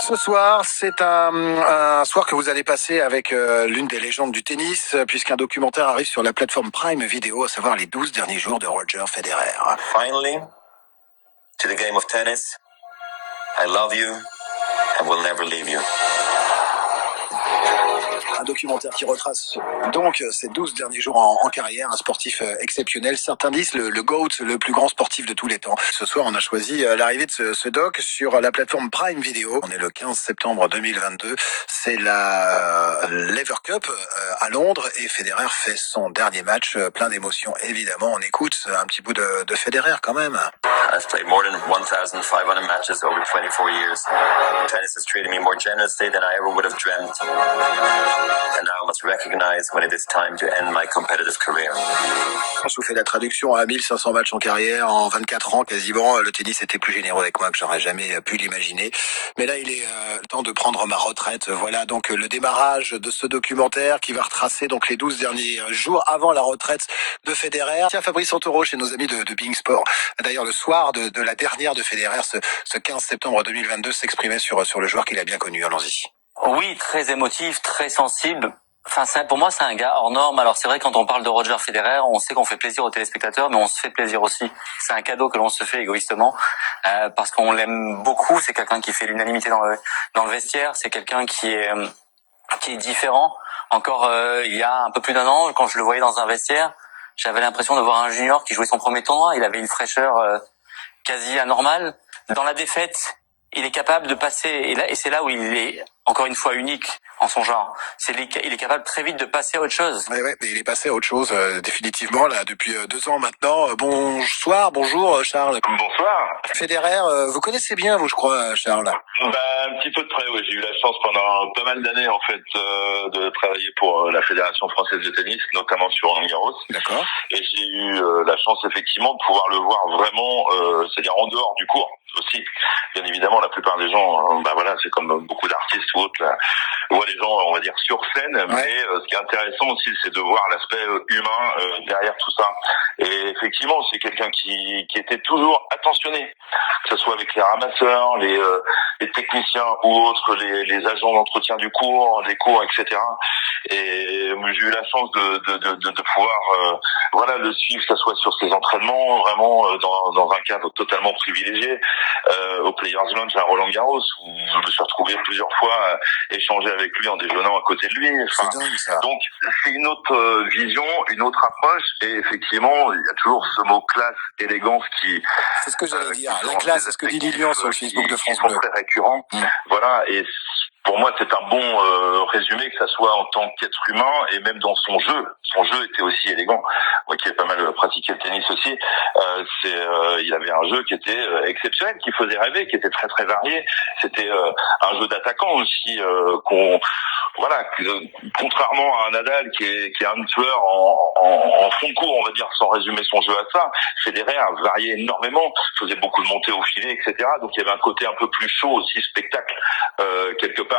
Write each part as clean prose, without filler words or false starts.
Ce soir, c'est un soir que vous allez passer avec l'une des légendes du tennis, puisqu'un documentaire arrive sur la plateforme Prime Video, à savoir les 12 derniers jours de Roger Federer. Finally, to the game of tennis, I love you and will never leave you. Un documentaire qui retrace donc ces 12 derniers jours en carrière, un sportif exceptionnel. Certains disent le GOAT, le plus grand sportif de tous les temps. Ce soir, on a choisi l'arrivée de ce doc sur la plateforme Prime Video. On est le 15 septembre 2022. C'est la Lever Cup à Londres et Federer fait son dernier match, plein d'émotions évidemment. On écoute un petit bout de Federer quand même. I've played more than 1,500 matches over 24 years. Tennis has treated me more generously than I ever would have dreamt. And now I must recognize when it is time to end my competitive career. Je vous fais la traduction à 1500 matchs en carrière, en 24 ans quasiment. Le tennis était plus généreux avec moi que j'aurais jamais pu l'imaginer. Mais là, il est temps de prendre ma retraite. Voilà donc le démarrage de ce documentaire qui va retracer donc les 12 derniers jours avant la retraite de Federer. Tiens, Fabrice Santoro chez nos amis de Being Sport. D'ailleurs, le soir de la dernière de Federer, ce 15 septembre 2022, s'exprimait sur le joueur qu'il a bien connu. Allons-y. Oui, très émotif, très sensible. Enfin, pour moi, c'est un gars hors norme. Alors, c'est vrai, quand on parle de Roger Federer, on sait qu'on fait plaisir aux téléspectateurs, mais on se fait plaisir aussi. C'est un cadeau que l'on se fait égoïstement, parce qu'on l'aime beaucoup. C'est quelqu'un qui fait l'unanimité dans le vestiaire. C'est quelqu'un qui est différent. Encore il y a un peu plus d'un an, quand je le voyais dans un vestiaire, j'avais l'impression de voir un junior qui jouait son premier tournoi. Il avait une fraîcheur quasi anormale. Dans la défaite, il est capable de passer, et c'est là où il est encore une fois unique en son genre. Il est capable très vite de passer à autre chose. Ouais, mais il est passé à autre chose définitivement là depuis 2 ans maintenant. Bonsoir, bonjour Charles. Bonsoir. Federer, vous connaissez bien vous, je crois, Charles. Un petit peu de près, oui. J'ai eu la chance pendant pas mal d'années en fait de travailler pour la Fédération française de tennis, notamment sur Roland-Garros. D'accord. Et j'ai eu la chance effectivement de pouvoir le voir vraiment, c'est-à-dire en dehors du court aussi. Bien évidemment, la plupart des gens, c'est comme beaucoup d'artistes ou autres, là, voient les gens, on va dire, sur scène. Ouais. Mais ce qui est intéressant aussi, c'est de voir l'aspect humain derrière tout ça. Et effectivement, c'est quelqu'un qui était toujours attentionné, que ce soit avec les ramasseurs, les techniciens ou autres, les agents d'entretien du cours, des cours, etc. Et j'ai eu la chance de pouvoir le suivre, que ce soit sur ses entraînements, vraiment dans un cadre totalement privilégié, au Players Lounge à Roland-Garros, où je me suis retrouvé plusieurs fois à échanger avec lui en déjeunant à côté de lui. Enfin, c'est dingue, ça. donc c'est une autre vision, une autre approche, et effectivement il y a toujours ce mot classe, élégance qui... C'est ce que j'allais dire, la classe, c'est ce que dit Lilian sur le Facebook de France Bleu. Très récurrent. Voilà, et pour moi, c'est un bon résumé, que ça soit en tant qu'être humain et même dans son jeu. Son jeu était aussi élégant. Moi qui ai pas mal pratiqué le tennis aussi, il avait un jeu qui était exceptionnel, qui faisait rêver, qui était très très varié. C'était un jeu d'attaquant aussi, contrairement à un Nadal qui est un tueur en fond de cours, on va dire, sans résumer son jeu à ça. Federer a varié énormément, faisait beaucoup de montées au filet, etc. Donc il y avait un côté un peu plus chaud aussi, spectacle, quelque part.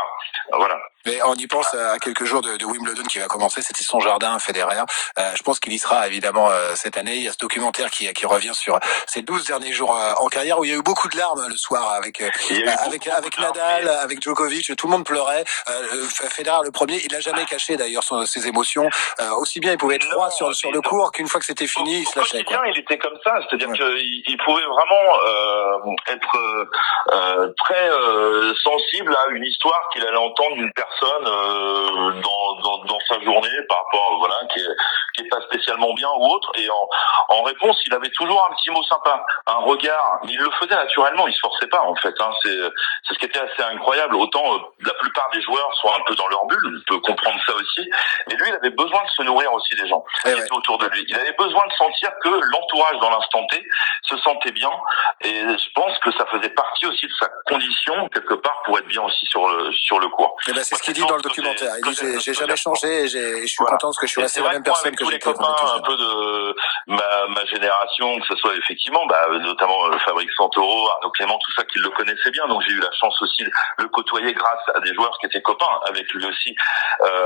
Voilà. Mais on y pense à quelques jours de Wimbledon qui va commencer, c'était son jardin, Federer. Je pense qu'il y sera évidemment cette année. Il y a ce documentaire qui revient sur ces 12 derniers jours en carrière où il y a eu beaucoup de larmes le soir avec Nadal, avec Djokovic, tout le monde pleurait. Federer le premier, il n'a jamais caché d'ailleurs ses émotions. Aussi bien il pouvait être froid sur le court qu'une fois que c'était fini, il se lâchait. Il était comme ça, c'est-à-dire qu'il pouvait vraiment être très sensible à une histoire qu'il allait entendre d'une personne dans sa journée par rapport qui est pas spécialement bien ou autre, et en réponse il avait toujours un petit mot sympa, un regard, il le faisait naturellement, il se forçait pas en fait, hein. C'est ce qui était assez incroyable. Autant la plupart des joueurs sont un peu dans leur bulle, on peut comprendre ça aussi, mais lui il avait besoin de se nourrir aussi des gens qui étaient autour de lui. Il avait besoin de sentir que l'entourage dans l'instant T se sentait bien, et je pense que ça faisait partie aussi de sa condition quelque part pour être bien aussi sur le court. C'est ce qu'il dit dans le documentaire. Il dit j'ai jamais changé et je suis content parce que je suis resté la même personne que j'étais quand j'étais jeune. Un peu de ma génération, que ce soit effectivement notamment Fabrice Santoro, Arnaud Clément, tout ça, qui le connaissaient bien. Donc j'ai eu la chance aussi de le côtoyer grâce à des joueurs qui étaient copains avec lui aussi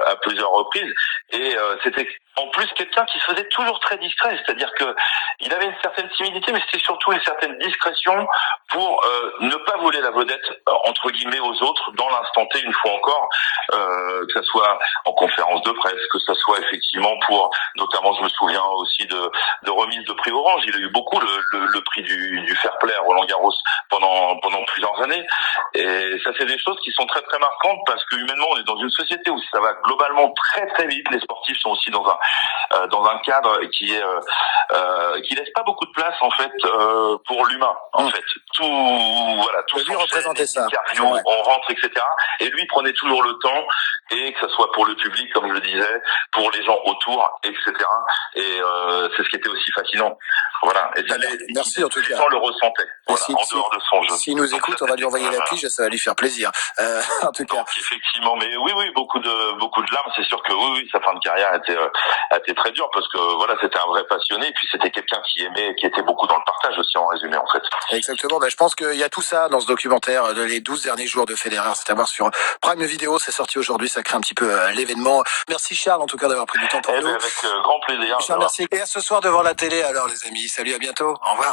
à plusieurs reprises. Et c'était en plus quelqu'un qui se faisait toujours très discret, c'est-à-dire que il avait une certaine timidité, mais c'était surtout une certaine discrétion pour ne pas voler la vedette entre guillemets aux autres dans l'instant T, une fois encore, que ça soit en conférence de presse, que ça soit effectivement pour, notamment je me souviens aussi de remise de prix Orange. Il a eu beaucoup le prix du fair play à Roland Garros pendant plusieurs années, et ça c'est des choses qui sont très très marquantes parce que humainement on est dans une société où ça va globalement très très vite. Les sportifs sont aussi dans un cadre qui laisse pas beaucoup de place en fait pour l'humain en fait. Tout lui représentait ça. Ouais. On rentre, etc. Et lui prenait toujours le temps, et que ce soit pour le public, comme je le disais, pour les gens autour, etc. Et c'est ce qui était aussi fascinant. Voilà. Et ça, merci en tout cas. On le ressentait. Voilà, en dehors de son jeu. S'il nous écoute, on va lui envoyer la pige, ça va lui faire plaisir. En tout cas. Donc, effectivement, mais oui, beaucoup de larmes. C'est sûr que oui, sa fin de carrière a été très dure parce que voilà, c'était un vrai passionné, et puis c'était quelqu'un qui aimait, qui était beaucoup dans le partage aussi, en résumé en fait. Exactement. Je pense qu'il y a tout ça dans ce documentaire, les 12 derniers jours de Federer. C'est à voir sur Prime Video. C'est sorti aujourd'hui. Ça crée un petit peu l'événement. Merci Charles, en tout cas, d'avoir pris du temps pour nous. Avec grand plaisir. Charles, merci. Et à ce soir devant la télé, alors les amis. Salut, à bientôt. Au revoir.